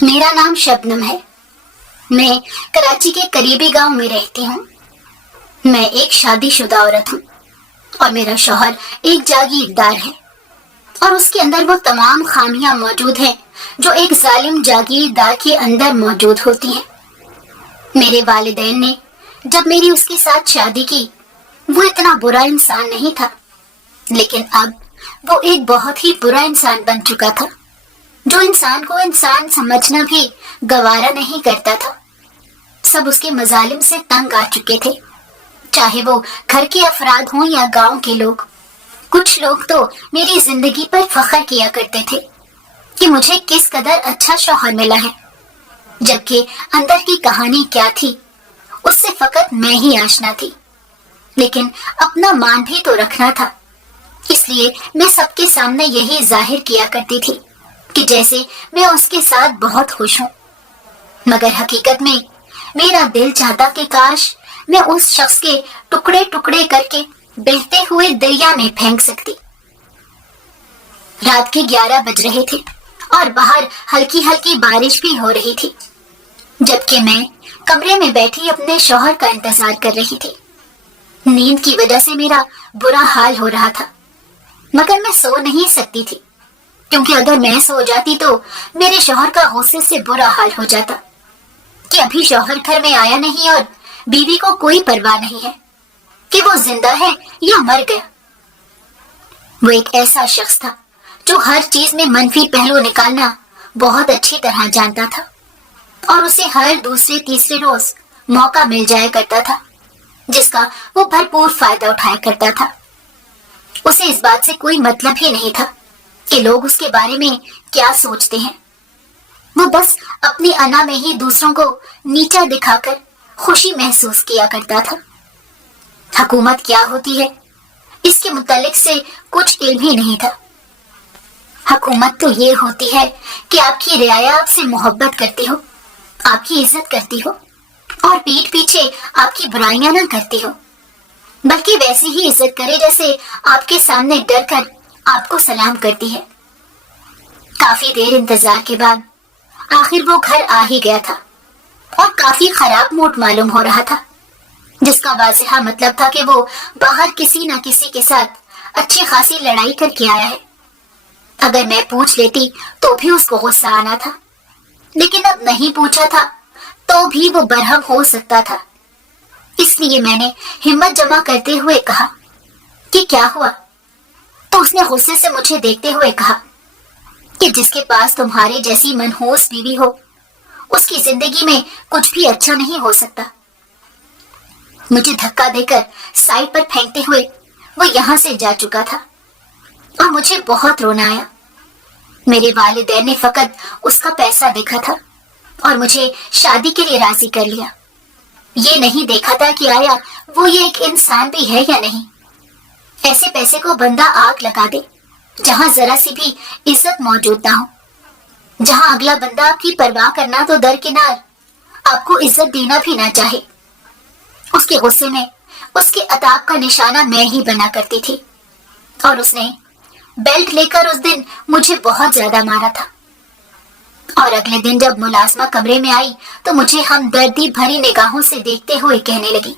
میرا نام شبنم ہے. میں کراچی کے قریبی گاؤں میں رہتی ہوں. میں ایک شادی شدہ عورت ہوں اور میرا شوہر ایک جاگیردار ہے اور اس کے اندر وہ تمام خامیاں موجود ہیں جو ایک ظالم جاگیردار کے اندر موجود ہوتی ہیں. میرے والدین نے جب میری اس کے ساتھ شادی کی وہ اتنا برا انسان نہیں تھا، لیکن اب وہ ایک بہت ہی برا انسان بن چکا تھا جو انسان کو انسان سمجھنا بھی گوارا نہیں کرتا تھا. سب اس کے مظالم سے تنگ آ چکے تھے، چاہے وہ گھر کے افراد ہوں یا گاؤں کے لوگ. کچھ لوگ تو میری زندگی پر فخر کیا کرتے تھے کہ مجھے کس قدر اچھا شوہر ملا ہے، جبکہ اندر کی کہانی کیا تھی اس سے فقط میں ہی آشنا تھی. لیکن اپنا مان بھی تو رکھنا تھا، اس لیے میں سب کے سامنے یہی ظاہر کیا کرتی تھی کہ جیسے میں اس کے ساتھ بہت خوش ہوں. مگر حقیقت میں میرا دل چاہتا کہ کاش میں اس شخص کے ٹکڑے ٹکڑے کر کے بہتے ہوئے دریا میں پھینک سکتی. رات کے 11 بج رہے تھے اور باہر ہلکی ہلکی بارش بھی ہو رہی تھی، جبکہ میں کمرے میں بیٹھی اپنے شوہر کا انتظار کر رہی تھی. نیند کی وجہ سے میرا برا حال ہو رہا تھا، مگر میں سو نہیں سکتی تھی کیونکہ اگر میں سو جاتی تو میرے شوہر کا غصے سے برا حال ہو جاتا کہ ابھی شوہر گھر میں آیا نہیں اور بیوی کو کوئی پرواہ نہیں ہے کہ وہ زندہ ہے یا مر گیا. وہ ایک ایسا شخص تھا جو ہر چیز میں منفی پہلو نکالنا بہت اچھی طرح جانتا تھا اور اسے ہر دوسرے تیسرے روز موقع مل جایا کرتا تھا جس کا وہ بھرپور فائدہ اٹھایا کرتا تھا. اسے اس بات سے کوئی مطلب ہی نہیں تھا کہ لوگ اس کے بارے میں کیا سوچتے ہیں. وہ بس اپنی انا میں ہی دوسروں کو نیچا دکھا کر خوشی محسوس کیا کرتا تھا. حکومت کیا ہوتی ہے اس کے متعلق سے کچھ علم ہی نہیں تھا. حکومت تو یہ ہوتی ہے کہ آپ کی رعایا آپ سے محبت کرتی ہو، آپ کی عزت کرتی ہو اور پیٹھ پیچھے آپ کی برائیاں نہ کرتی ہو، بلکہ ویسی ہی عزت کرے جیسے آپ کے سامنے ڈر کر آپ کو سلام کرتی ہے. کافی دیر انتظار کے بعد آخر وہ گھر آ ہی گیا تھا اور کافی خراب موڈ معلوم ہو رہا تھا، جس کا واضح مطلب تھا کہ وہ باہر کسی نہ کسی کے ساتھ اچھی خاصی لڑائی کر کے آیا ہے. اگر میں پوچھ لیتی تو بھی اس کو غصہ آنا تھا، لیکن اب نہیں پوچھا تھا تو بھی وہ برہم ہو سکتا تھا. اس لیے میں نے ہمت جمع کرتے ہوئے کہا کہ کیا ہوا؟ تو اس نے غصے سے مجھے دیکھتے ہوئے کہا کہ جس کے پاس تمہاری جیسی منحوس بیوی ہو اس کی زندگی میں کچھ بھی اچھا نہیں ہو سکتا. مجھے دھکا دے کر سائڈ پر پھینکتے ہوئے وہ یہاں سے جا چکا تھا اور مجھے بہت رونا آیا. میرے والدین نے فقط اس کا پیسہ دیکھا تھا اور مجھے شادی کے لیے راضی کر لیا. یہ نہیں دیکھا تھا کہ آیا وہ یہ ایک انسان بھی ہے یا نہیں. ایسے پیسے کو بندہ آگ لگا دے جہاں ذرا سی بھی عزت موجود نہ ہو، جہاں اگلا بندہ آپ کی پرواہ کرنا تو درکنار آپ کو عزت دینا بھی نہ چاہے. اس کے غصے میں اس کے عتاب کا نشانہ میں ہی بنا کرتی تھی اور اس نے بیلٹ لے کر اس دن مجھے بہت زیادہ مارا تھا. اور اگلے دن جب ملازمہ کمرے میں آئی تو مجھے ہمدردی بھری نگاہوں سے دیکھتے ہوئے کہنے لگی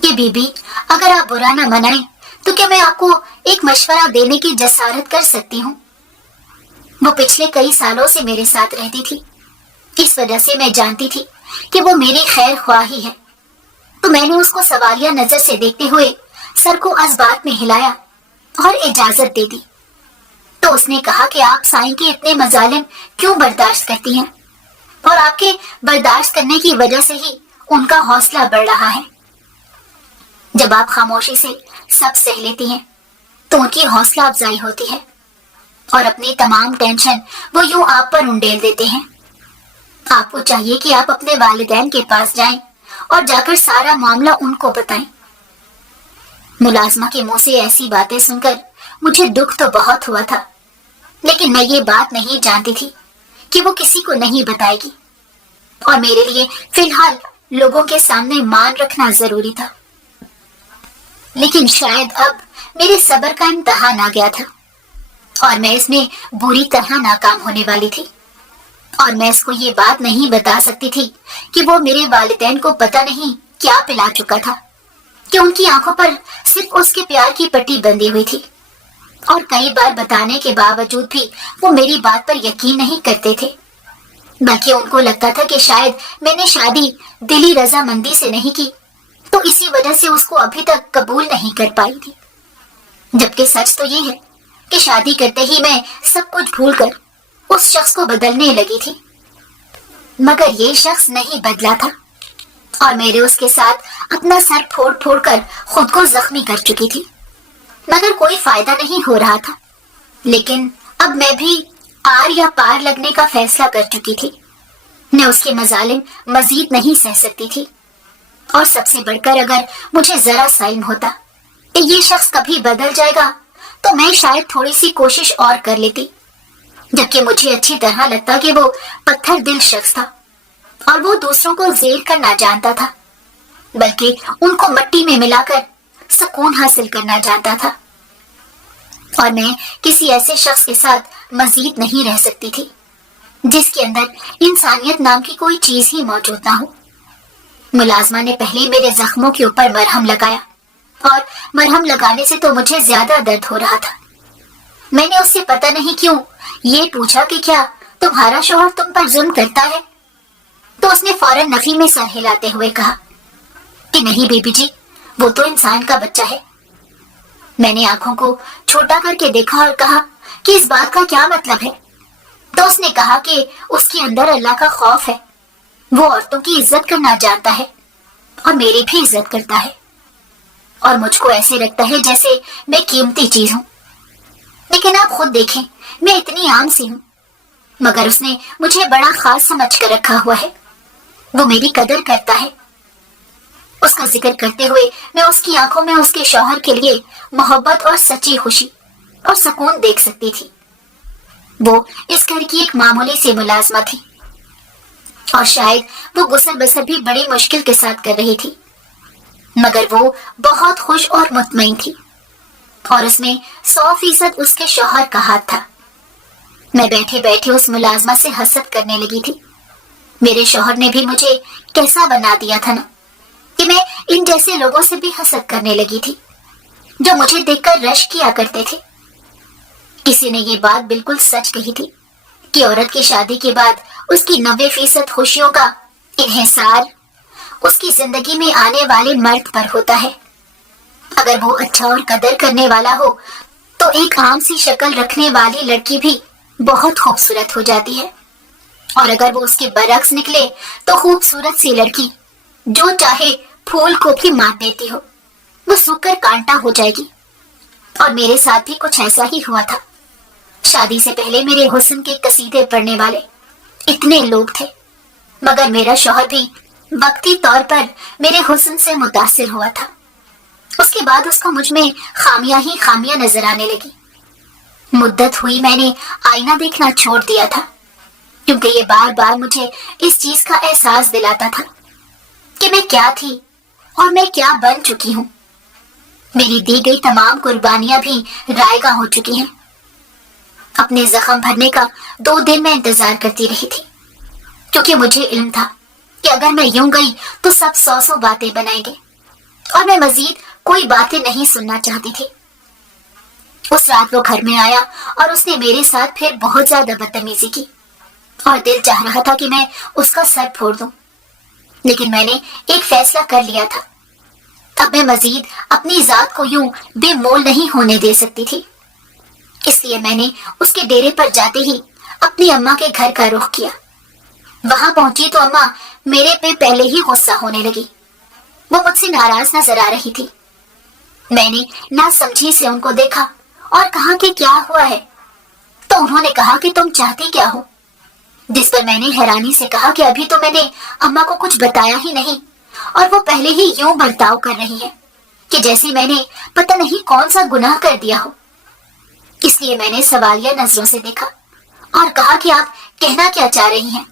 کہ بی بی اگر آپ برا نہ منائیں تو کیا میں آپ کو ایک مشورہ دینے کی جسارت کر سکتی ہوں؟ وہ پچھلے کئی سالوں سے میرے ساتھ رہتی تھی، اس وجہ سے میں جانتی تھی کہ وہ میری خیر خواہی ہے. تو میں نے اس کو سوالیہ نظر سے دیکھتے ہوئے سر کو اسبات میں ہلایا اور اجازت دے دی. تو اس نے کہا کہ آپ سائیں کے اتنے مظالم کیوں برداشت کرتی ہیں اور آپ کے برداشت کرنے کی وجہ سے ہی ان کا حوصلہ بڑھ رہا ہے. جب آپ خاموشی سے سب سہ لیتی ہیں تو ان کی حوصلہ افزائی ہوتی ہے اور اپنی تمام ٹینشن وہ یوں آپ پر انڈیل دیتے ہیں. آپ کو چاہیے کہ آپ اپنے والدین کے پاس جائیں اور جا کر سارا معاملہ ان کو بتائیں. ملازمہ کے منہ سے ایسی باتیں سن کر مجھے دکھ تو بہت ہوا تھا، لیکن میں یہ بات نہیں جانتی تھی کہ وہ کسی کو نہیں بتائے گی اور میرے لیے فی الحال لوگوں کے سامنے مان رکھنا ضروری تھا. لیکن شاید اب میرے صبر کا امتحان آ گیا تھا اور میں اس میں بری طرح ناکام ہونے والی تھی. اور میں اس کو یہ بات نہیں بتا سکتی تھی کہ وہ میرے والدین کو پتہ نہیں کیا پلا چکا تھا، کہ ان کی آنکھوں پر صرف اس کے پیار کی پٹی بندھی ہوئی تھی، اور کئی بار بتانے کے باوجود بھی وہ میری بات پر یقین نہیں کرتے تھے، بلکہ ان کو لگتا تھا کہ شاید میں نے شادی دلی رضامندی سے نہیں کی، تو اسی وجہ سے اس کو ابھی تک قبول نہیں کر پائی تھی۔ جبکہ سچ تو یہ ہے کہ شادی کرتے ہی میں سب کچھ بھول کر اس شخص کو بدلنے لگی تھی، مگر یہ شخص نہیں بدلا تھا، اور میرے اس کے ساتھ اپنا سر پھوڑ پھوڑ کر خود کو زخمی کر چکی تھی، مگر کوئی فائدہ نہیں ہو رہا تھا۔ لیکن اب میں بھی آر یا پار لگنے کا فیصلہ کر چکی تھی، میں اس کے مظالم مزید نہیں سہ سکتی تھی، اور سب سے بڑھ کر اگر مجھے ذرا سا علم ہوتا کہ یہ شخص کبھی بدل جائے گا تو میں شاید تھوڑی سی کوشش اور کر لیتی، جبکہ مجھے اچھی طرح لگتا کہ وہ پتھر دل شخص تھا، اور وہ دوسروں کو زیر کرنا جانتا تھا، بلکہ ان کو مٹی میں ملا کر سکون حاصل کرنا جانتا تھا، اور میں کسی ایسے شخص کے ساتھ مزید نہیں رہ سکتی تھی جس کے اندر انسانیت نام کی کوئی چیز ہی موجود نہ ہو۔ ملازمہ نے پہلے میرے زخموں کے اوپر مرہم لگایا، اور مرہم لگانے سے تو مجھے زیادہ درد ہو رہا تھا۔ میں نے اس سے پتہ نہیں کیوں یہ پوچھا کہ کیا تمہارا شوہر تم پر ظلم کرتا ہے؟ تو اس نے فوراً نفی میں سر ہلاتے ہوئے کہا کہ نہیں بیبی جی، وہ تو انسان کا بچہ ہے۔ میں نے آنکھوں کو چھوٹا کر کے دیکھا اور کہا کہ اس بات کا کیا مطلب ہے؟ تو اس نے کہا کہ اس کے اندر اللہ کا خوف ہے، وہ عورتوں کی عزت کرنا جانتا ہے، اور میری بھی عزت کرتا ہے، اور مجھ کو ایسے لگتا ہے جیسے میں قیمتی چیز ہوں۔ لیکن آپ خود دیکھیں، میں اتنی عام سی ہوں، مگر اس نے مجھے بڑا خاص سمجھ کر رکھا ہوا ہے، وہ میری قدر کرتا ہے۔ اس کا ذکر کرتے ہوئے میں اس کی آنکھوں میں اس کے شوہر کے لیے محبت اور سچی خوشی اور سکون دیکھ سکتی تھی۔ وہ اس گھر کی ایک معمولی سی ملازمہ تھی، اور شاید وہ غسل بسر بھی بڑی مشکل کے ساتھ کر رہی تھی، مگر وہ بہت خوش اور مطمئن تھی، اور اس میں 100% اس کے شوہر کا ہاتھ تھا۔ میں بیٹھے بیٹھے اس ملازمہ سے حسد کرنے لگی تھی۔ میرے شوہر نے بھی مجھے کیسا بنا دیا تھا نا، کہ میں ان جیسے لوگوں سے بھی حسد کرنے لگی تھی جو مجھے دیکھ کر رشک کیا کرتے تھے۔ کسی نے یہ بات بالکل سچ کہی تھی کہ عورت کی شادی کے بعد اس کی 90% خوشیوں کا انحصار اس کی زندگی میں آنے والے مرد پر ہوتا ہے۔ اگر وہ اچھا اور قدر کرنے والا ہو تو ایک عام سی شکل رکھنے والی لڑکی بھی بہت خوبصورت ہو جاتی ہے، اور اگر وہ اس کے برعکس نکلے تو خوبصورت سی لڑکی جو چاہے پھول کو بھی مات دیتی ہو، وہ سوکھ کر کانٹا ہو جائے گی۔ اور میرے ساتھ بھی کچھ ایسا ہی ہوا تھا۔ شادی سے پہلے میرے حسن کے قصیدے پڑھنے والے اتنے لوگ تھے، مگر میرا شوہر بھی وقتی طور پر میرے حسن سے متاثر ہوا تھا۔ اس کے بعد اس کو مجھ میں خامیاں ہی خامیاں نظر آنے لگی۔ مدت ہوئی میں نے آئینہ دیکھنا چھوڑ دیا تھا، کیونکہ یہ بار بار مجھے اس چیز کا احساس دلاتا تھا کہ میں کیا تھی اور میں کیا بن چکی ہوں۔ میری دی گئی تمام قربانیاں بھی رائگاں ہو چکی ہیں۔ اپنے زخم بھرنے کا 2 دن میں انتظار کرتی رہی تھی، کیونکہ مجھے علم تھا کہ اگر میں یوں گئی تو سب 100 باتیں بنائیں گے، اور میں مزید کوئی باتیں نہیں سننا چاہتی تھی۔ اس رات وہ گھر میں آیا اور اس نے میرے ساتھ پھر بہت زیادہ بدتمیزی کی، اور دل چاہ رہا تھا کہ میں اس کا سر پھوڑ دوں، لیکن میں نے ایک فیصلہ کر لیا تھا۔ اب میں مزید اپنی ذات کو یوں بے مول نہیں ہونے دے سکتی تھی، اس لیے میں نے اس کے ڈیرے پر جاتے ہی اپنی اماں کے گھر کا رخ کیا۔ وہاں پہنچی تو اماں میرے پہ پہلے ہی غصہ ہونے لگی، وہ مجھ سے ناراض نظر آ رہی تھی۔ میں نے نہ سمجھی سے ان کو دیکھا اور کہا کہ کیا ہوا ہے، تو انہوں نے کہا کہ تم چاہتی کیا ہو، جس پر میں نے حیرانی سے کہا کہ ابھی تو میں نے اماں کو کچھ بتایا ہی نہیں، اور وہ پہلے ہی یوں برتاؤ کر رہی ہے کہ جیسے میں نے پتہ نہیں کون سا گناہ کر دیا ہو۔ اس لیے میں نے سوالیہ نظروں سے دیکھا اور کہا کہ آپ کہنا کیا چاہ رہی ہیں؟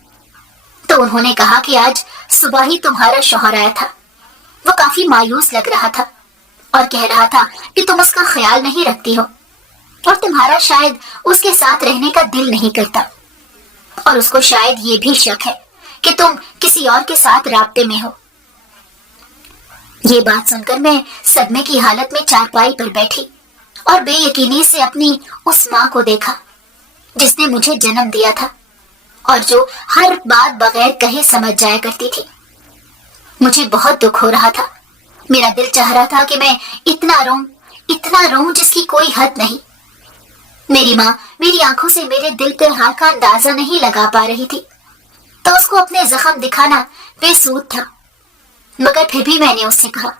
تو انہوں نے کہا کہ آج صبح ہی تمہارا شوہر آیا تھا، وہ کافی مایوس لگ رہا تھا اور کہہ رہا تھا کہ تم اس کا خیال نہیں رکھتی ہو، اور تمہارا شاید اس کے ساتھ رہنے کا دل نہیں کرتا، اور اس کو شاید یہ بھی شک ہے کہ تم کسی اور کے ساتھ رابطے میں ہو۔ یہ بات سن کر میں صدمے کی حالت میں چارپائی پر بیٹھی اور بے یقینی سے اپنی اس ماں کو دیکھا جس نے مجھے جنم دیا تھا اور جو ہر بات بغیر کہے سمجھ جایا کرتی تھی۔ مجھے بہت دکھ ہو رہا تھا، میرا دل چاہ رہا تھا کہ میں اتنا روں جس کی کوئی حد نہیں۔ میری ماں میری آنکھوں سے میرے دل کے حال کا اندازہ نہیں لگا پا رہی تھی، تو اس کو اپنے زخم دکھانا بے سود تھا، مگر پھر بھی میں نے اس سے کہا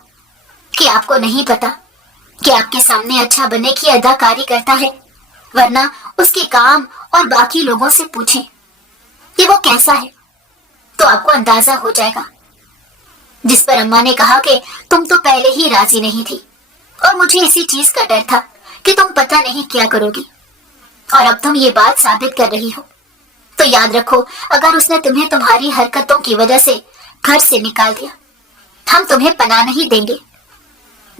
کہ آپ کو نہیں پتا کہ آپ کے سامنے اچھا بننے کی اداکاری کرتا ہے، ورنہ اس کے کام اور باقی لوگوں سے پوچھیں کہ وہ کیسا ہے تو آپ کو اندازہ ہو جائے گا۔ جس پر اماں نے کہا کہ تم تو پہلے ہی راضی نہیں تھی اور مجھے اسی چیز کا ڈر تھا کہ تم پتہ نہیں کیا کرو گی، اور اب تم یہ بات ثابت کر رہی ہو تو یاد رکھو، اگر اس نے تمہیں تمہاری حرکتوں کی وجہ سے گھر سے نکال دیا، ہم تمہیں پناہ نہیں دیں گے،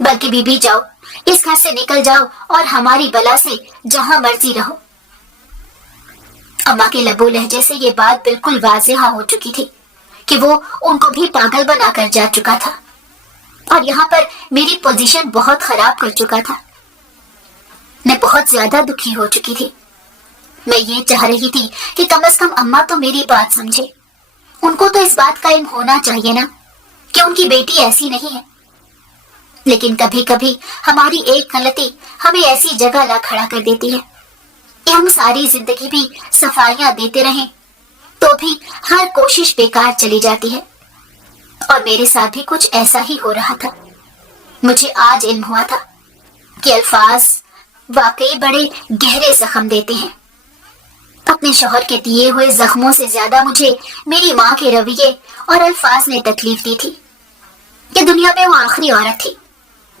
بلکہ بی بی جاؤ، اس گھر سے نکل جاؤ اور ہماری بلا سے جہاں مرضی رہو۔ اماں کے لبو لہجے سے یہ بات بالکل واضح ہو چکی تھی کہ وہ ان کو بھی پاگل بنا کر جا چکا تھا اور یہاں پر میری پوزیشن بہت خراب کر چکا تھا۔ میں بہت زیادہ دکھی ہو چکی تھی۔ میں یہ چاہ رہی تھی کہ کم از کم اماں تو میری بات سمجھے، ان کو تو اس بات کا علم ہونا چاہیے نا کہ ان کی بیٹی ایسی نہیں ہے، لیکن کبھی کبھی ہماری ایک غلطی ہمیں ایسی جگہ لا کھڑا کر دیتی ہے کہ ہم ساری زندگی بھی صفائیاں دیتے رہیں تو بھی ہر کوشش بیکار چلی جاتی ہے، اور میرے ساتھ بھی کچھ ایسا ہی ہو رہا تھا۔ مجھے آج علم ہوا تھا کہ الفاظ واقعی بڑے گہرے زخم دیتے ہیں۔ اپنے شوہر کے دیے ہوئے زخموں سے زیادہ مجھے میری ماں کے رویے اور الفاظ نے تکلیف دی تھی کہ دنیا میں وہ آخری عورت تھی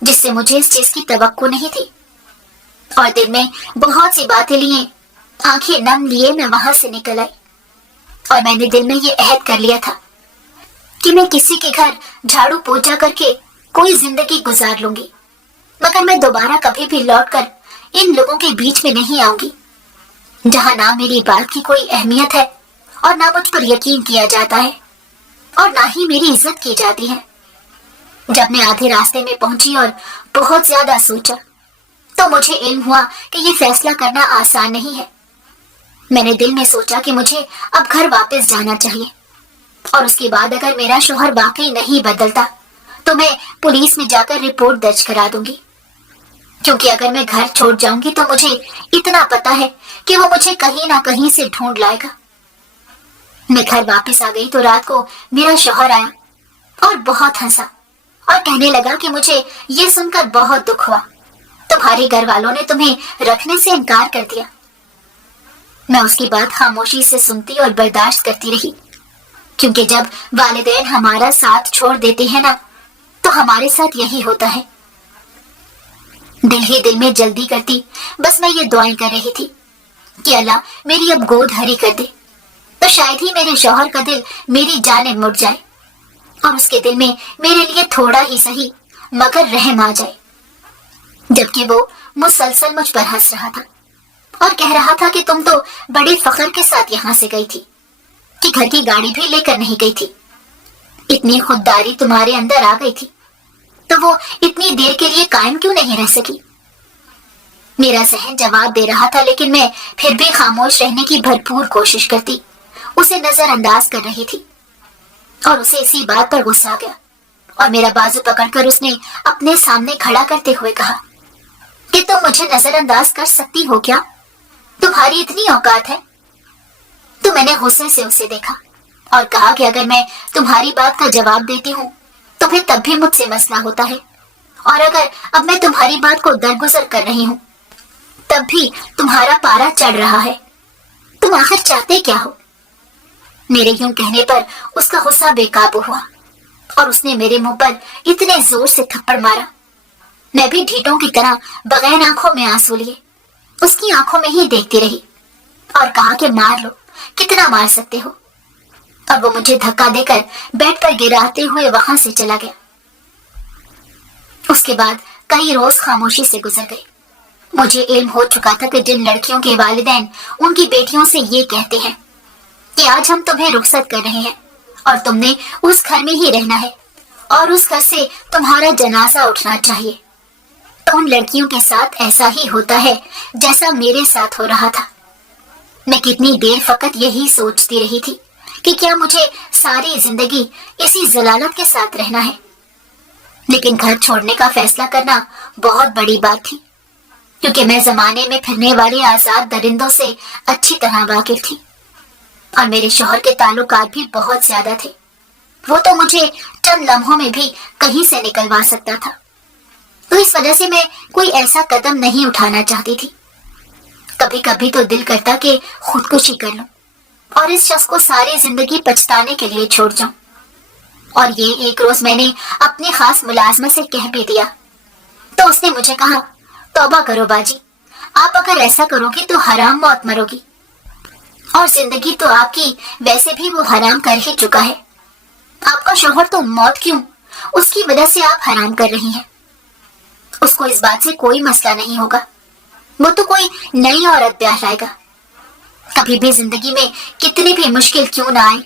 جس سے مجھے اس چیز کی توقع نہیں تھی، اور دل میں بہت سی باتیں لیے، آنکھیں نم لیے میں وہاں سے نکل آئی، اور میں نے دل میں یہ عہد کر لیا تھا کہ میں کسی کے گھر جھاڑو پوچھا کر کے کوئی زندگی گزار لوں گی، مگر میں دوبارہ کبھی بھی لوٹ کر ان لوگوں کے بیچ میں نہیں آؤں گی جہاں نہ میری بات کی کوئی اہمیت ہے اور نہ مجھ پر یقین کیا جاتا ہے اور نہ ہی میری عزت کی جاتی ہے۔ جب میں آدھے راستے میں پہنچی اور بہت زیادہ سوچا تو مجھے علم ہوا کہ یہ فیصلہ کرنا آسان نہیں ہے۔ میں نے دل میں سوچا کہ مجھے اب گھر واپس جانا چاہیے، اور اس کے بعد اگر میرا شوہر واقعی نہیں بدلتا تو میں پولیس میں جا کر رپورٹ درج کرا دوں گی، کیونکہ اگر میں گھر چھوڑ جاؤں گی تو مجھے اتنا پتا ہے کہ وہ مجھے کہیں نہ کہیں سے ڈھونڈ لائے گا۔ میں گھر واپس آ گئی تو رات کو میرا شوہر آیا اور بہت ہنسا اور کہنے لگا کہ مجھے یہ سن کر بہت دکھ ہوا، تمہارے گھر والوں نے تمہیں رکھنے سے انکار کر دیا۔ میں اس کی بات خاموشی سے سنتی اور برداشت کرتی رہی، کیونکہ جب والدین ہمارا ساتھ چھوڑ دیتے ہیں نا تو ہمارے ساتھ یہی ہوتا ہے۔ دل ہی دل میں جلدی کرتی بس میں یہ دعائیں کر رہی تھی کہ اللہ میری اب گود ہری کر دے تو شاید ہی میرے شوہر کا دل میری جانب مڑ جائے اور اس کے دل میں میرے لیے تھوڑا ہی صحیح مگر رحم آ جائے، جبکہ وہ مسلسل مجھ پر ہنس رہا تھا اور کہہ رہا تھا کہ تم تو بڑے فخر کے ساتھ یہاں سے گئی تھی کہ گھر کی گاڑی بھی لے کر نہیں گئی تھی، اتنی خودداری تمہارے اندر آ گئی تھی تو وہ اتنی دیر کے لیے قائم کیوں نہیں رہ سکی؟ میرا ذہن جواب دے رہا تھا، لیکن میں پھر بھی خاموش رہنے کی بھرپور کوشش کرتی، اسے نظر انداز کر رہی تھی، اور اسے اسی بات پر غصہ آ گیا اور میرا بازو پکڑ کر اس نے اپنے سامنے کھڑا کرتے ہوئے کہا کہ تم مجھے نظر انداز کر سکتی ہو کیا؟ تمہاری اتنی اوقات ہے؟ تو میں نے غصے سے اسے دیکھا اور کہا کہ اگر میں تمہاری بات کا جواب دیتی ہوں تو پھر تب بھی مجھ سے مسئلہ ہوتا ہے، اور اگر اب میں تمہاری بات کو درگزر کر رہی ہوں تب بھی تمہارا پارا چڑھ رہا ہے، تم آخر چاہتے کیا ہو؟ میرے یوں کہنے پر اس کا غصہ بے قابو ہوا اور اس نے میرے منہ پر اتنے زور سے تھپڑ مارا، میں بھی ڈھیٹوں کی طرح بغیر آنکھوں میں آنسو لیے اس کی آنکھوں میں ہی دیکھتی رہی اور کہا کہ مار لو، کتنا مار سکتے ہو؟ اور وہ مجھے دھکا دے کر بیڈ پر گراتے ہوئے وہاں سے چلا گیا۔ اس کے بعد کئی روز خاموشی سے گزر گئے۔ مجھے علم ہو چکا تھا کہ جن لڑکیوں کے والدین ان کی بیٹیوں سے یہ کہتے ہیں کہ آج ہم تمہیں رخصت کر رہے ہیں اور تم نے اس گھر میں ہی رہنا ہے اور اس گھر سے تمہارا جنازہ اٹھنا چاہیے۔ تو ان لڑکیوں کے ساتھ ایسا ہی ہوتا ہے جیسا میرے ساتھ ہو رہا تھا۔ میں کتنی دیر فقط یہی سوچتی رہی تھی کہ کیا مجھے ساری زندگی اسی ضلالت کے ساتھ رہنا ہے، لیکن گھر چھوڑنے کا فیصلہ کرنا بہت بڑی بات تھی، کیونکہ میں زمانے میں پھرنے والے آزاد درندوں سے اچھی طرح واقف تھی اور میرے شوہر کے تعلقات بھی بہت زیادہ تھے۔ وہ تو مجھے چند لمحوں میں بھی کہیں سے نکلوا سکتا تھا، تو اس وجہ سے میں کوئی ایسا قدم نہیں اٹھانا چاہتی تھی۔ کبھی کبھی تو دل کرتا کہ خودکشی کر لوں اور اس شخص کو ساری زندگی پچھتانے کے لیے چھوڑ جاؤں۔ اور یہ ایک روز میں نے اپنی خاص ملازمت سے کہہ بھی دیا تو اس نے مجھے کہا، توبہ کرو باجی، آپ اگر ایسا کرو گی تو حرام موت مرو گی، اور زندگی تو آپ کی ویسے بھی وہ حرام کر ہی چکا ہے۔ آپ کا شوہر تو موت کیوں، اس کی وجہ سے آپ حرام کر رہی ہیں۔ اس کو اس بات سے کوئی مسئلہ نہیں ہوگا، وہ تو کوئی نئی عورت بیاہ لائے گا۔ کبھی بھی زندگی میں کتنی بھی مشکل کیوں نہ آئے،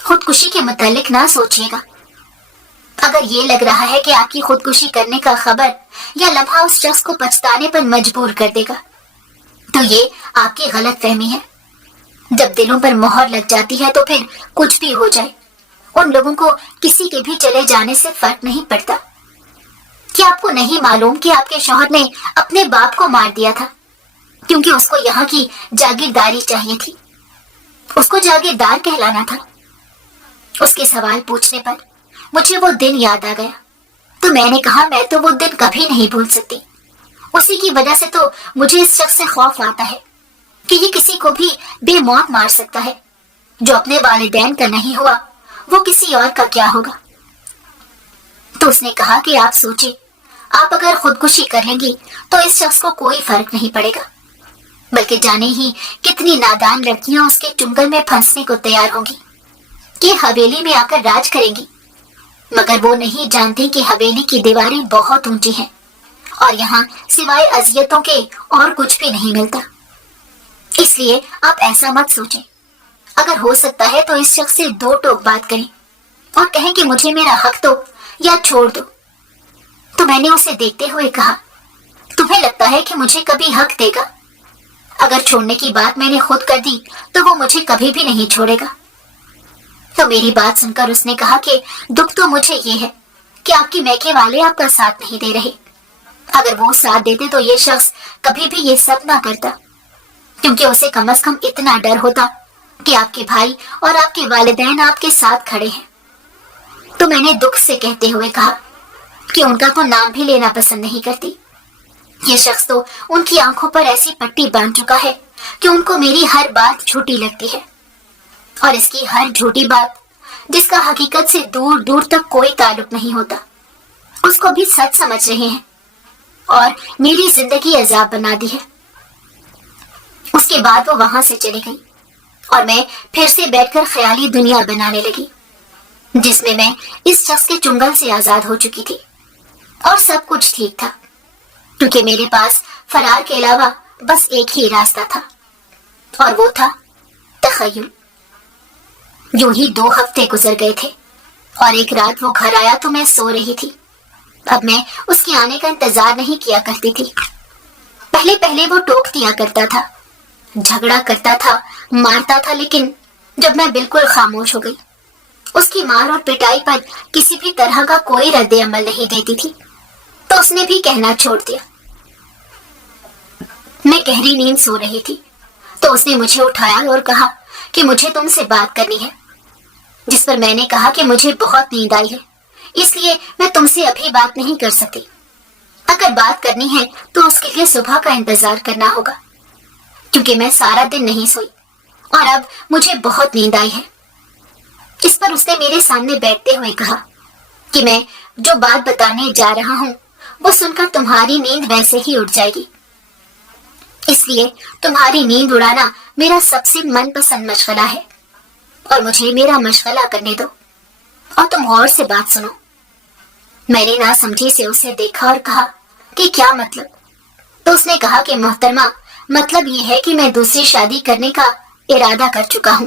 خودکشی کے متعلق نہ سوچیے گا۔ اگر یہ لگ رہا ہے کہ آپ کی خودکشی کرنے کا خبر یا لمحہ اس شخص کو پچھتانے پر مجبور کر دے گا، تو یہ آپ کی غلط فہمی ہے۔ جب دلوں پر مہر لگ جاتی ہے تو پھر کچھ بھی ہو جائے، ان لوگوں کو کسی کے بھی چلے جانے سے فرق نہیں پڑتا۔ کیا آپ کو نہیں معلوم کہ آپ کے شوہر نے اپنے باپ کو مار دیا تھا کیونکہ اس کو یہاں کی جاگیرداری چاہیے تھی، اس کو جاگیردار کہلانا تھا؟ اس کے سوال پوچھنے پر مجھے وہ دن یاد آ گیا، تو میں نے کہا میں تو وہ دن کبھی نہیں بھول سکتی۔ اسی کی وجہ سے تو مجھے اس شخص سے خوف آتا ہے کہ یہ کسی کو بھی بے موت مار سکتا ہے۔ جو اپنے والدین کا نہیں ہوا وہ کسی اور کا کیا ہوگا؟ تو اس نے کہا کہ آپ سوچیں، آپ اگر خودکشی کر لیں گی تو اس شخص کو کوئی فرق نہیں پڑے گا، بلکہ جانے ہی کتنی نادان لڑکیاں اس کے چنگل میں پھنسنے کو تیار ہوں گی کہ حویلی میں آ کر راج کریں گی، مگر وہ نہیں جانتی کہ حویلی کی دیواریں بہت اونچی ہیں اور یہاں سوائے اذیتوں کے اور کچھ بھی نہیں ملتا۔ اس لیے آپ ایسا مت سوچیں، اگر ہو سکتا ہے تو اس شخص سے دو ٹوک بات کریں اور کہیں کہ مجھے میرا حق دو یا چھوڑ دو۔ تو میں نے اسے دیکھتے ہوئے کہا، تمہیں لگتا ہے کہ مجھے کبھی حق دے گا؟ اگر چھوڑنے کی بات میں نے خود کر دی تو وہ مجھے کبھی بھی نہیں چھوڑے گا۔ تو میری بات سن کر اس نے کہا کہ دکھ تو مجھے یہ ہے کہ آپ کی میکے والے آپ کا ساتھ نہیں دے رہے، اگر وہ ساتھ دیتے تو یہ شخص کبھی بھی یہ سب نہ کرتا، کیونکہ اسے کم از کم اتنا ڈر ہوتا کہ آپ کے بھائی اور آپ کے والدین آپ کے ساتھ کھڑے ہیں۔ تو میں نے دکھ سے کہتے ہوئے کہا کہ ان کا تو نام بھی لینا پسند نہیں کرتی، یہ شخص تو ان کی آنکھوں پر ایسی پٹی باندھ چکا ہے کہ ان کو میری ہر بات جھوٹی لگتی ہے، اور اس کی ہر جھوٹی بات جس کا حقیقت سے دور دور تک کوئی تعلق نہیں ہوتا اس کو بھی سچ سمجھ رہے ہیں اور میری زندگی عذاب بنا دی ہے۔ اس کے بعد وہ وہاں سے چلی گئی اور میں پھر سے بیٹھ کر خیالی دنیا بنانے لگی جس میں میں اس شخص کے چنگل سے آزاد ہو چکی تھی، اور سب کچھ ٹھیک تھا کیونکہ میرے پاس فرار کے علاوہ بس ایک ہی راستہ تھا، اور وہ تھا تخیل۔ یوں ہی 2 ہفتے گزر گئے تھے اور ایک رات وہ گھر آیا تو میں سو رہی تھی۔ اب میں اس کے آنے کا انتظار نہیں کیا کرتی تھی۔ پہلے پہلے وہ ٹوک دیا کرتا تھا، جھگڑا کرتا تھا، مارتا تھا، لیکن جب میں بالکل خاموش ہو گئی، اس کی مار اور پٹائی پر کسی بھی طرح کا کوئی رد عمل نہیں دیتی تھی، تو اس نے بھی کہنا چھوڑ دیا۔ میں گہری نیند سو رہی تھی تو اس نے مجھے اٹھایا اور کہا کہ مجھے تم سے بات کرنی ہے، جس پر میں نے کہا کہ مجھے بہت نیند آئی ہے، اس لیے میں تم سے ابھی بات نہیں کر سکتی۔ اگر بات کرنی ہے تو اس کے لیے صبح کا انتظار کرنا ہوگا، کیونکہ میں سارا دن نہیں سوئی اور اب مجھے بہت نیند آئی ہے۔ اس پر اس نے میرے سامنے بیٹھتے ہوئے کہا کہ میں جو بات بتانے جا رہا ہوں وہ سن کر تمہاری نیند ویسے ہی اڑ جائے گی، اس لیے تمہاری نیند اڑانا میرا سب سے من پسند مشغلہ ہے، اور مجھے میرا مشغلہ کرنے دو اور تم غور سے بات سنو۔ میں نے نہ سمجھی سے اسے دیکھا اور کہا کہ کیا مطلب؟ تو اس نے کہا کہ محترمہ، مطلب یہ ہے کہ میں دوسری شادی کرنے کا ارادہ کر چکا ہوں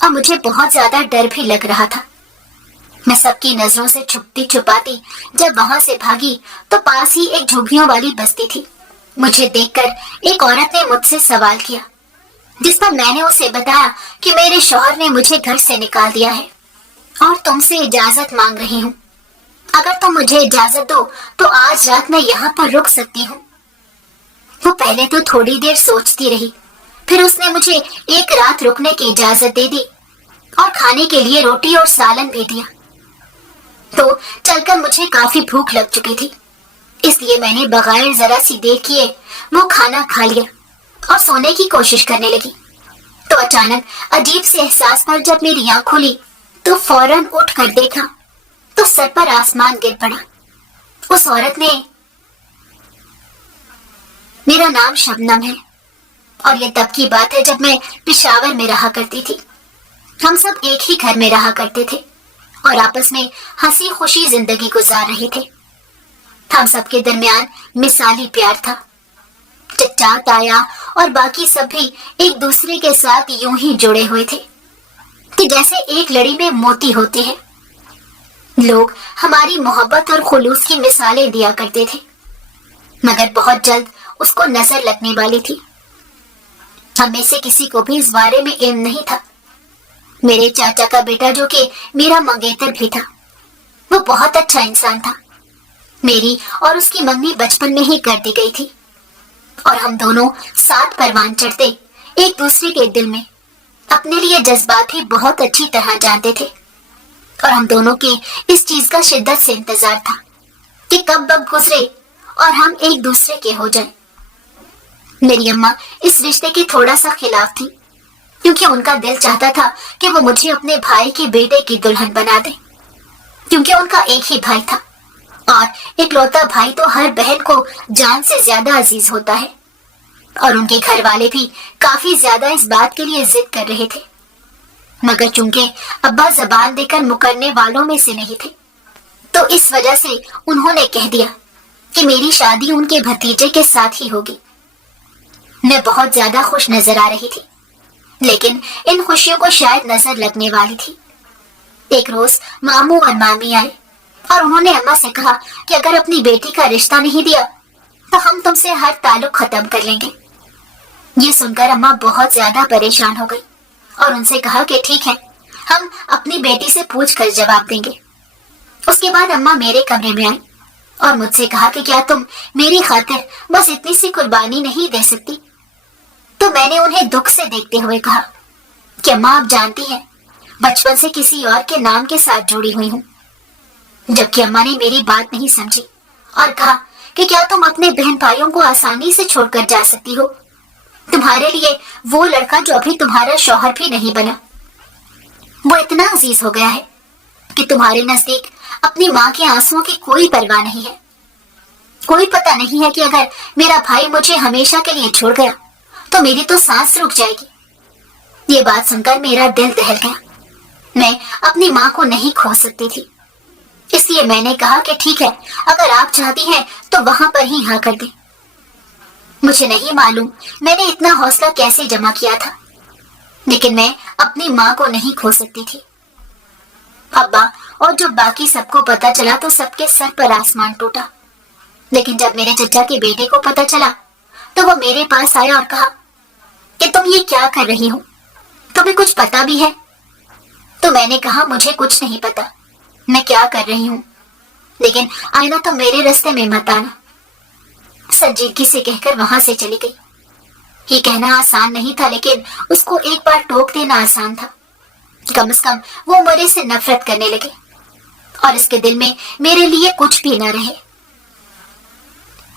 اور مجھے بہت زیادہ ڈر بھی لگ رہا تھا۔ میں سب کی نظروں سے چھپتی چھپاتی جب وہاں سے بھاگی تو پاس ہی ایک جھگیوں والی بستی تھی۔ مجھے دیکھ کر ایک عورت نے مجھ سے سوال کیا، جس پر میں نے اسے بتایا کہ میرے شوہر نے مجھے گھر سے نکال دیا ہے اور تم سے اجازت مانگ رہی ہوں۔ اگر تم مجھے اجازت دو تو آج رات میں یہاں پر رک سکتی ہوں۔ وہ پہلے تو تھوڑی دیر سوچتی رہی، پھر اس نے مجھے ایک رات رکنے کی اجازت دے دی اور کھانے کے لیے روٹی اور سالن بھی دیا۔ تو چل کر مجھے کافی بھوک لگ چکی تھی، اس لیے میں نے بغیر ذرا سی دیر کیے وہ کھانا کھا لیا اور سونے کی کوشش کرنے لگی۔ تو اچانک عجیب سے احساس پر جب میری آنکھ کھلی تو فوراً اٹھ کر دیکھا تو سر پر آسمان گر پڑا۔ اس عورت نے، میرا نام شبنم ہے اور یہ تب کی بات ہے جب میں پشاور میں رہا کرتی تھی۔ ہم سب ایک ہی گھر میں رہا کرتے تھے اور آپس میں ہنسی خوشی زندگی گزار رہے تھے۔ ہم سب کے درمیان مثالی پیار تھا۔ چچا، تایا اور باقی سب بھی ایک دوسرے کے ساتھ یوں ہی جڑے ہوئے تھے کہ جیسے ایک لڑی میں موتی ہوتے ہیں۔ لوگ ہماری محبت اور خلوص کی مثالیں دیا کرتے تھے، مگر بہت جلد اس کو نظر لگنے والی تھی۔ ہم میں سے کسی کو بھی اس بارے میں علم نہیں تھا۔ میرے چاچا کا بیٹا جو کہ میرا منگیتر بھی تھا، وہ بہت اچھا انسان تھا۔ میری اور اس کی منگنی بچپن میں ہی کر دی گئی تھی اور ہم دونوں ساتھ پروان چڑھتے ایک دوسرے کے دل میں اپنے لیے جذبات بھی بہت اچھی طرح جانتے تھے، اور ہم دونوں کے اس چیز کا شدت سے انتظار تھا کہ کب وقت گزرے اور ہم ایک دوسرے کے ہو جائیں۔ میری اماں اس رشتے کے تھوڑا سا خلاف تھی، کیونکہ ان کا دل چاہتا تھا کہ وہ مجھے اپنے بھائی کے بیٹے کی دلہن بنا دے، کیونکہ ان کا ایک ہی بھائی تھا اور اکلوتا بھائی تو ہر بہن کو جان سے زیادہ عزیز ہوتا ہے، اور ان کے گھر والے بھی کافی زیادہ اس بات کے لیے ضد کر رہے تھے، مگر چونکہ ابا زبان دے کر مکرنے والوں میں سے نہیں تھے تو اس وجہ سے انہوں نے کہہ دیا کہ میری شادی ان کے بھتیجے کے ساتھ ہی ہوگی۔ میں بہت زیادہ خوش نظر آ رہی تھی، لیکن ان خوشیوں کو شاید نظر لگنے والی تھی۔ ایک روز ماموں اور مامی آئے اور انہوں نے اماں سے کہا کہ اگر اپنی بیٹی کا رشتہ نہیں دیا تو ہم تم سے ہر تعلق ختم کر لیں گے۔ یہ سن کر اماں بہت زیادہ پریشان ہو گئی اور ان سے کہا کہ ٹھیک ہے، ہم اپنی بیٹی سے پوچھ کر جواب دیں گے۔ اس کے بعد اماں میرے کمرے میں آئی اور مجھ سے کہا کہ کیا تم میری خاطر بس اتنی سی قربانی نہیں دے سکتی؟ تو میں نے انہیں دکھ سے دیکھتے ہوئے کہا کہ اماں آپ جانتی ہیں بچپن سے کسی اور کے نام کے ساتھ جڑی ہوئی ہوں، جبکہ اماں نے میری بات نہیں سمجھی اور کہا کہ کیا تم اپنے بہن بھائیوں کو آسانی سے چھوڑ کر جا سکتی ہو؟ تمہارے لیے وہ لڑکا جو ابھی تمہارا شوہر بھی نہیں بنا، وہ اتنا عزیز ہو گیا ہے کہ تمہارے نزدیک اپنی ماں کے آنسوؤں کی کوئی پرواہ نہیں ہے۔ کوئی پتہ نہیں ہے کہ اگر میرا بھائی مجھے ہمیشہ کے لیے چھوڑ گیا تو میری تو سانس رک جائے گی۔ یہ بات سن کر میرا دل دہل گیا۔ میں اپنی ماں کو نہیں کھو سکتی تھی، اس لیے میں نے کہا کہ ٹھیک ہے، اگر آپ چاہتی ہیں تو وہاں پر ہی ہاں کر دیں۔ مجھے نہیں معلوم میں نے اتنا حوصلہ کیسے جمع کیا تھا، لیکن میں اپنی ماں کو نہیں کھو سکتی تھی۔ ابا اور جو باقی سب کو پتا چلا تو سب کے سر پر آسمان ٹوٹا، لیکن جب میرے چچا کے بیٹے کو پتا چلا تو وہ میرے پاس آیا اور کہا کہ تم یہ کیا کر رہی ہو؟ تمہیں کچھ پتا بھی ہے؟ تو میں نے کہا مجھے کچھ نہیں پتا میں کیا کر رہی ہوں، لیکن آئینہ تم میرے راستے میں مت آنا۔ سنجیدگی سے کہہ کر وہاں سے چلی گئی۔ یہ کہنا آسان نہیں تھا، لیکن اس کو ایک بار ٹوک دینا آسان تھا۔ کم از کم وہ میرے سے نفرت کرنے لگے اور اس کے دل میں میرے لیے کچھ بھی نہ رہے۔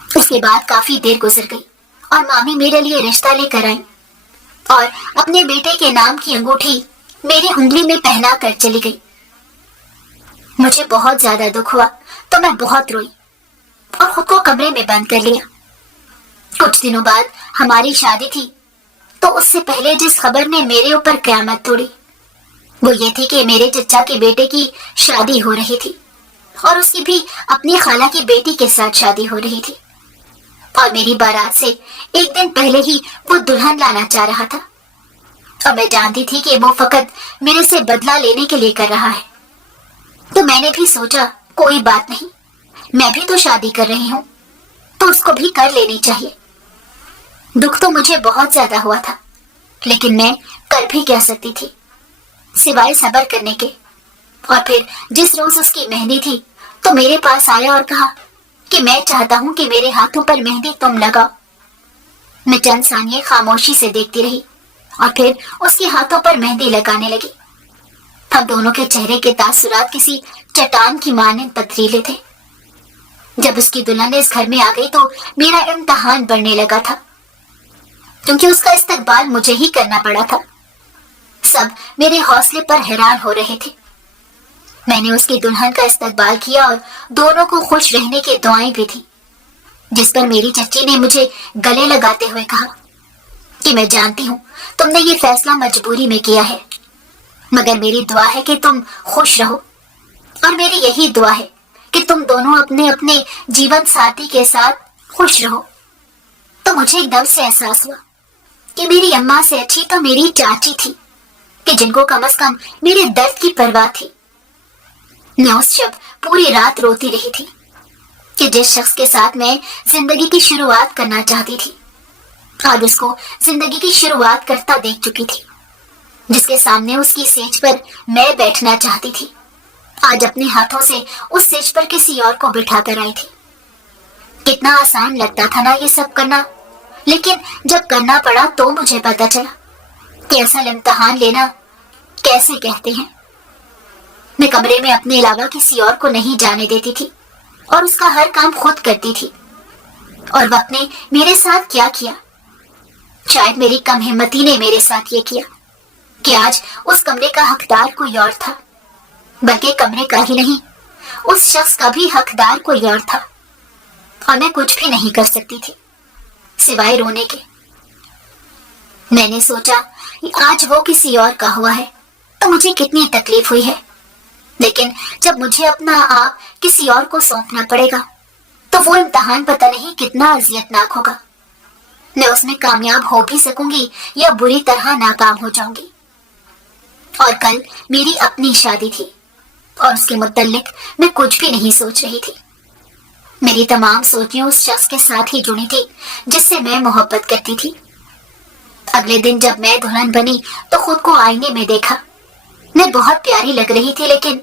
اس کے بعد کافی دیر گزر گئی اور مامی میرے لیے رشتہ لے کر آئی اور اپنے بیٹے کے نام کی انگوٹھی میری انگلی میں پہنا کر چلی گئی۔ مجھے بہت زیادہ دکھ ہوا تو میں بہت روئی اور خود کو کمرے میں بند کر لیا۔ کچھ دنوں بعد ہماری شادی تھی، تو اس سے پہلے جس خبر نے میرے اوپر قیامت توڑی وہ یہ تھی کہ میرے چچا کے بیٹے کی شادی ہو رہی تھی اور اس کی بھی اپنی خالہ کی بیٹی کے ساتھ شادی ہو رہی تھی، اور میری بارات سے ایک دن پہلے ہی وہ دلہن لانا چاہ رہا تھا۔ اور میں جانتی تھی کہ وہ فقط میرے سے بدلہ لینے کے لیے کر رہا ہے۔ تو میں نے بھی سوچا کوئی بات نہیں، میں بھی تو شادی کر رہی ہوں تو اس کو بھی کر لینی چاہیے۔ دکھ تو مجھے بہت زیادہ ہوا تھا، لیکن میں کر بھی کیا سکتی تھی سوائے صبر کرنے کے۔ اور پھر جس روز اس کی مہندی تھی تو میرے پاس آیا اور کہا کہ میں چاہتا ہوں کہ میرے ہاتھوں پر مہندی تم لگاؤ۔ میں چند ثانیے خاموشی سے دیکھتی رہی اور پھر اس کے ہاتھوں پر مہندی لگانے لگی۔ ہم دونوں کے چہرے کے تاثرات کسی چٹان کی مانند پتھریلے تھے۔ جب اس کی دلہن اس گھر میں آ گئی تو میرا امتحان بڑھنے لگا تھا، کیونکہ اس کا استقبال مجھے ہی کرنا پڑا تھا۔ سب میرے حوصلے پر حیران ہو رہے تھے۔ میں نے اس کی دلہن کا استقبال کیا اور دونوں کو خوش رہنے کی دعائیں بھی تھی، جس پر میری چچی نے مجھے گلے لگاتے ہوئے کہا کہ میں جانتی ہوں تم نے یہ فیصلہ مجبوری میں کیا ہے، مگر میری دعا ہے کہ تم خوش رہو، اور میری یہی دعا ہے کہ تم دونوں اپنے اپنے جیون ساتھی کے ساتھ خوش رہو۔ تو مجھے ایک دم سے احساس ہوا کہ میری اماں سے اچھی تو میری چاچی تھی، کہ جن کو کم از کم میرے درد کی پرواہ تھی۔ میں اس شب پوری رات روتی رہی تھی کہ جس شخص کے ساتھ میں زندگی کی شروعات کرنا چاہتی تھی، آج اس کو زندگی کی شروعات کرتا دیکھ چکی تھی۔ جس کے سامنے اس کی سیج پر میں بیٹھنا چاہتی تھی، آج اپنے ہاتھوں سے اس سیج پر کسی اور کو بٹھا کر آئی تھی۔ کتنا آسان لگتا تھا نا یہ سب کرنا، لیکن جب کرنا پڑا تو مجھے پتا چلا کہ اصل امتحان لینا کیسے کہتے ہیں۔ میں کمرے میں اپنے علاوہ کسی اور کو نہیں جانے دیتی تھی اور اس کا ہر کام خود کرتی تھی۔ اور وقت نے میرے ساتھ کیا کیا، شاید میری کم ہمتی نے میرے ساتھ یہ کیا کہ آج اس کمرے کا حقدار کوئی اور تھا، بلکہ کمرے کا ہی نہیں، اس شخص کا بھی حقدار کوئی اور تھا، اور میں کچھ بھی نہیں کر سکتی تھی سوائے رونے کے۔ میں نے سوچا آج وہ کسی اور کا ہوا ہے تو مجھے کتنی تکلیف ہوئی ہے، لیکن جب مجھے اپنا آپ کسی اور کو سونپنا پڑے گا تو وہ امتحان پتہ نہیں کتنا اذیت ناک ہوگا۔ میں اس میں کامیاب ہو بھی سکوں گی یا بری طرح ناکام ہو جاؤں گی۔ اور کل میری اپنی شادی تھی اور اس کے متعلق میں کچھ بھی نہیں سوچ رہی تھی۔ میری تمام سوچیں اس شخص کے ساتھ ہی جڑی تھی جس سے میں محبت کرتی تھی۔ اگلے دن جب میں دلہن بنی تو خود کو آئینے میں دیکھا۔ میں بہت پیاری لگ رہی تھی، لیکن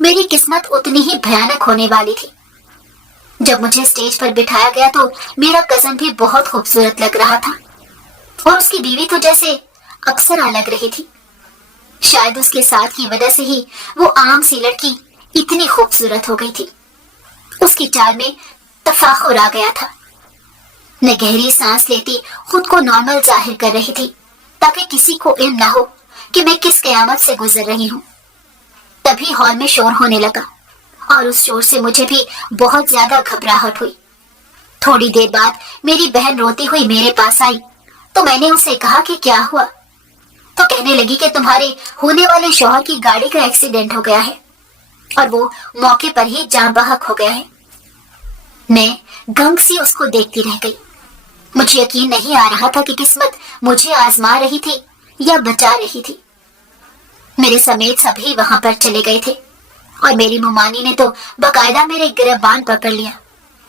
میری قسمت اتنی ہی بھیانک ہونے والی تھی۔ جب مجھے اسٹیج پر بٹھایا گیا تو میرا کزن بھی بہت خوبصورت لگ رہا تھا، اور اس کی بیوی تو جیسے اپسرا لگ رہی تھی۔ شاید اس کے ساتھ کی وجہ سے ہی وہ عام سی لڑکی اتنی خوبصورت ہو گئی تھی۔ اس کی چال میں تفاخر آ گیا تھا۔ میں گہری سانس لیتی خود کو نارمل ظاہر کر رہی تھی تاکہ کسی کو علم نہ ہو کہ میں کس قیامت سے گزر رہی ہوں۔ تبھی ہال میں شور ہونے لگا اور اس شور سے مجھے بھی بہت زیادہ گھبراہٹ ہوئی۔ تھوڑی دیر بعد میری بہن روتی ہوئی میرے پاس آئی تو میں نے اسے کہا کہ کیا ہوا، تو کہنے لگی کہ تمہارے ہونے والے شوہر کی گاڑی کا ایکسیڈنٹ ہو گیا ہے اور وہ موقع پر ہی جاں بحق ہو گیا ہے۔ میں گنگ سی اس کو دیکھتی رہ گئی۔ مجھے یقین نہیں آ رہا تھا کہ قسمت مجھے آزما رہی تھی یا بچا رہی تھی۔ میرے سمیت سبھی وہاں پر چلے گئے تھے اور میری ممانی نے تو باقاعدہ میرے گریبان پکڑ لیا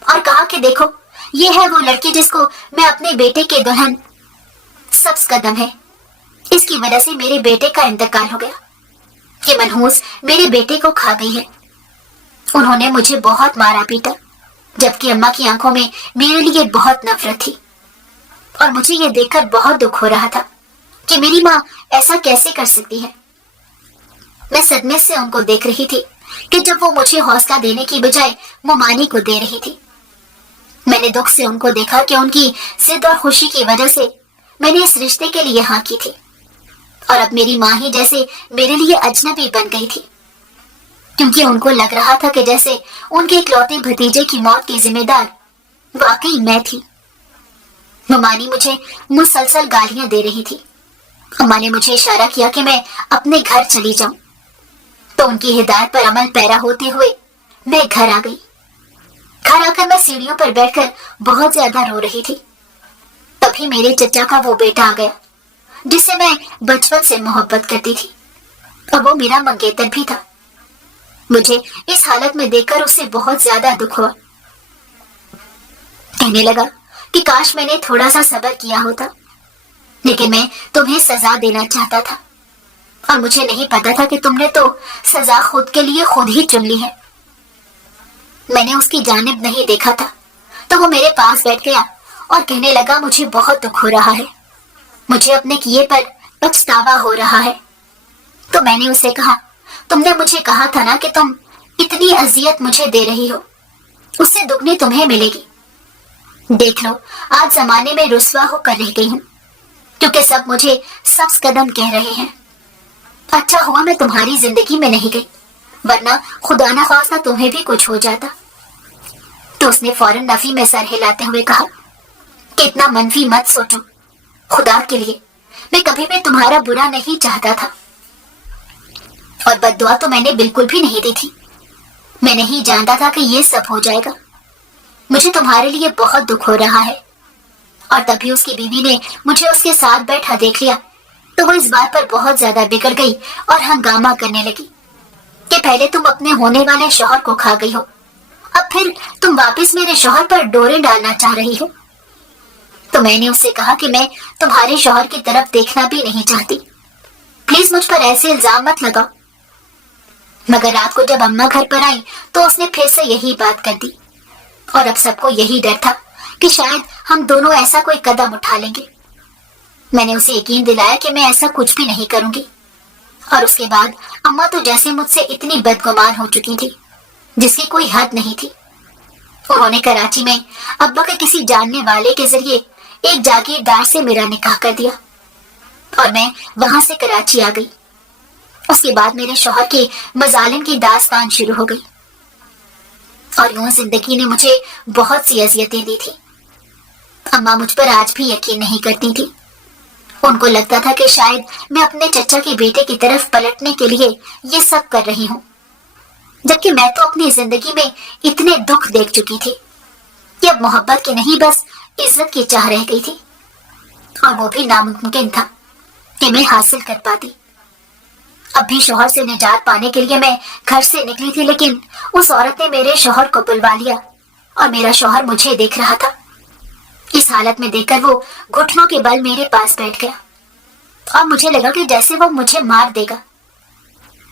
اور کہا کہ دیکھو یہ ہے وہ لڑکی جس کو میں اپنے بیٹے کے دلہن سبز قدم ہے، اس کی وجہ سے میرے بیٹے کا انتقال ہو گیا، یہ منحوس میرے بیٹے کو کھا گئی ہے۔ انہوں نے مجھے بہت مارا پیٹا، جبکہ اماں کی آنکھوں میں میرے لیے بہت نفرت تھی، اور مجھے یہ دیکھ کر بہت دکھ ہو رہا تھا کہ میری ماں ایسا کیسے کر سکتی ہے۔ میں صدمے سے ان کو دیکھ رہی تھی کہ جب وہ مجھے حوصلہ دینے کی بجائے ممانی کو دے رہی تھی۔ میں نے دکھ سے ان کو دیکھا کہ ان کی ضد اور خوشی کی وجہ سے میں نے اس رشتے کے لیے ہاں کی تھی، اور اب میری ماں ہی جیسے میرے لیے اجنبی بن گئی تھی، کیونکہ ان کو لگ رہا تھا کہ جیسے ان کے اکلوتے بھتیجے کی موت کی ذمہ دار واقعی میں تھی۔ ممانی مجھے مسلسل گالیاں دے رہی تھی۔ اماں نے مجھے اشارہ کیا کہ میں اپنے گھر چلی جاؤں، تو ان کی ہدایت پر عمل پیرا ہوتے ہوئے میں گھر آ گئی۔ گھر آ کر میں سیڑھیوں پر بیٹھ کر بہت زیادہ رو رہی تھی۔ تبھی میرے چچا کا وہ بیٹا آ گیا جس سے میں بچپن سے محبت کرتی تھی، اور وہ میرا منگیتر بھی تھا۔ مجھے اس حالت میں دیکھ کر اسے بہت زیادہ دکھ ہوا۔ کہنے لگا کہ کاش میں نے تھوڑا سا صبر کیا ہوتا، لیکن میں تمہیں سزا دینا چاہتا تھا، اور مجھے نہیں پتا تھا کہ تم نے تو سزا خود کے لیے خود ہی چن لی ہے۔ میں نے اس کی جانب نہیں دیکھا تھا تو وہ میرے پاس بیٹھ گیا اور کہنے لگا مجھے بہت دکھ ہو رہا ہے، مجھے اپنے کیے پر پچھتاوا ہو رہا ہے۔ تو میں نے اسے کہا تم نے مجھے کہا تھا نا کہ تم اتنی اذیت مجھے دے رہی ہو، اس سے دگنی تمہیں ملے گی۔ دیکھ لو آج زمانے میں رسوا ہو کر رہ گئی ہوں، کیونکہ سب مجھے سبز قدم کہہ رہے ہیں۔ اچھا ہوا میں تمہاری زندگی میں نہیں گئی، ورنہ خدا نہ خواستہ تمہیں بھی کچھ ہو جاتا۔ تو اس نے فوراً نفی میں سر ہلاتے ہوئے کہا کہ اتنا منفی مت سوچو، خدا کے لیے میں کبھی بھی تمہارا برا نہیں چاہتا تھا، اور بد دعا تو میں نے بالکل بھی نہیں دی تھی۔ میں نہیں جانتا تھا کہ یہ سب ہو جائے گا۔ مجھے تمہارے لیے بہت دکھ ہو رہا ہے۔ اور تبھی اس کی بیوی نے مجھے اس کے ساتھ بیٹھا دیکھ لیا تو وہ اس بات پر بہت زیادہ بگڑ گئی اور ہنگامہ کرنے لگی کہ پہلے تم اپنے ہونے والے شوہر کو کھا گئی ہو، اب پھر تم واپس میرے شوہر پر ڈورے ڈالنا چاہ رہی ہو۔ تو میں نے اس سے کہا کہ میں تمہارے شوہر کی طرف دیکھنا بھی نہیں چاہتی، پلیز مجھ پر ایسے الزام مت لگاؤ۔ مگر رات کو جب اماں گھر پر آئی تو اس نے پھر سے یہی بات کر دی، اور اب سب کو یہی ڈر تھا کہ شاید ہم دونوں ایسا کوئی قدم اٹھا لیں گے۔ میں نے اسے یقین دلایا کہ میں ایسا کچھ بھی نہیں کروں گی، اور اس کے بعد اماں تو جیسے مجھ سے اتنی بدگمان ہو چکی تھی جس کی کوئی حد نہیں تھی۔ انہوں نے کراچی میں ابا کے کسی جاننے والے کے ذریعے ایک جاگیردار سے میرا نکاح کر دیا، اور میں وہاں سے کراچی آ گئی۔ اس کے بعد میرے شوہر کے مظالم کی داستان شروع ہو گئی، اور یوں زندگی نے مجھے بہت سی اذیتیں دی تھی۔ اماں مجھ پر آج بھی یقین نہیں کرتی تھی۔ ان کو لگتا تھا کہ شاید میں اپنے چچا کے بیٹے کی طرف پلٹنے کے لیے یہ سب کر رہی ہوں، جبکہ میں تو اپنی زندگی میں اتنے دکھ دیکھ چکی تھی کہ اب محبت کی نہیں بس عزت کی چاہ رہ گئی تھی، اور وہ بھی ناممکن تھا کہ میں حاصل کر پاتی۔ اب بھی شوہر سے نجات پانے کے لیے میں گھر سے نکلی تھی، لیکن اس عورت نے میرے شوہر کو بلوا لیا اور میرا شوہر مجھے دیکھ رہا تھا۔ اس حالت میں دیکھ کر وہ گھٹنوں کے بل میرے پاس بیٹھ گیا، اور مجھے لگا کہ جیسے وہ مجھے مار دے گا۔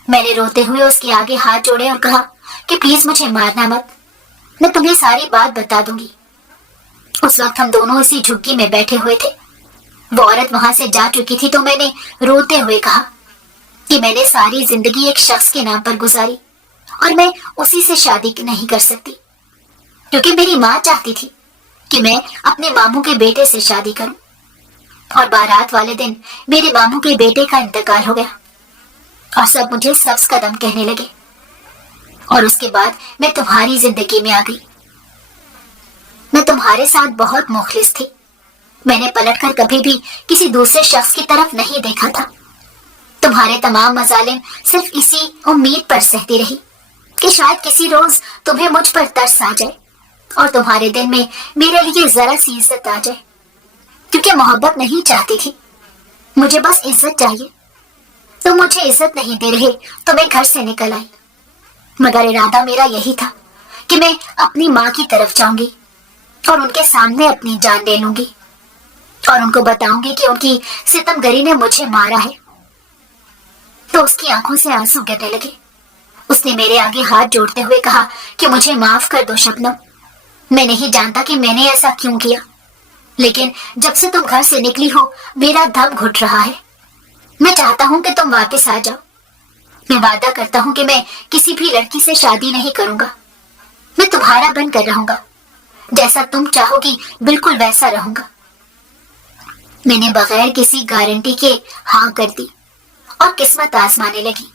میں نے روتے ہوئے اس کے آگے ہاتھ جوڑے اور کہا کہ پلیز مجھے مارنا مت، میں تمہیں ساری بات بتا دوں گی۔ اس وقت ہم دونوں اسی جھگی میں بیٹھے ہوئے تھے۔ وہ عورت وہاں سے جا چکی تھی تو میں نے روتے ہوئے کہا کہ میں نے ساری زندگی ایک شخص کے نام پر گزاری، اور میں اسی سے شادی نہیں کر سکتی، کیونکہ میری ماں چاہتی تھی کہ میں اپنے ماموں کے بیٹے سے شادی کروں، اور بارات والے دن میرے ماموں کے بیٹے کا انتقال ہو گیا، اور سب مجھے سبز قدم کہنے لگے، اور اس کے بعد میں تمہاری زندگی میں آ گئی۔ میں تمہارے ساتھ بہت مخلص تھی، میں نے پلٹ کر کبھی بھی کسی دوسرے شخص کی طرف نہیں دیکھا تھا۔ تمہارے تمام مظالم صرف اسی امید پر سہتی رہی کہ شاید کسی روز تمہیں مجھ پر ترس آ جائے اور تمہارے دل میں میرے لیے ذرا سی عزت آ جائے، کیونکہ محبت نہیں چاہتی تھی، مجھے بس عزت چاہیے۔ تم مجھے عزت نہیں دے رہے تو میں گھر سے نکل آئی، مگر ارادہ میرا یہی تھا کہ میں اپنی ماں کی طرف جاؤں گی اور ان کے سامنے اپنی جان لے لوں گی، اور ان کو بتاؤں گی کہ ان کی ستم گری نے مجھے مارا ہے۔ تو اس کی آنکھوں سے آنسو گرنے لگے۔ اس نے میرے آگے ہاتھ جوڑتے ہوئے کہا کہ مجھے معاف کر دو شبنم، میں نہیں جانتا کہ میں نے ایسا کیوں کیا، لیکن جب سے تم گھر سے نکلی ہو میرا دم گھٹ رہا ہے۔ میں چاہتا ہوں کہ تم واپس آ جاؤ۔ میں وعدہ کرتا ہوں کہ میں کسی بھی لڑکی سے شادی نہیں کروں گا، میں تمہارا بن کر رہوں گا، جیسا تم چاہو گی بالکل ویسا رہوں گا۔ میں نے بغیر کسی گارنٹی کے ہاں کر دی اور قسمت آزمانے لگی۔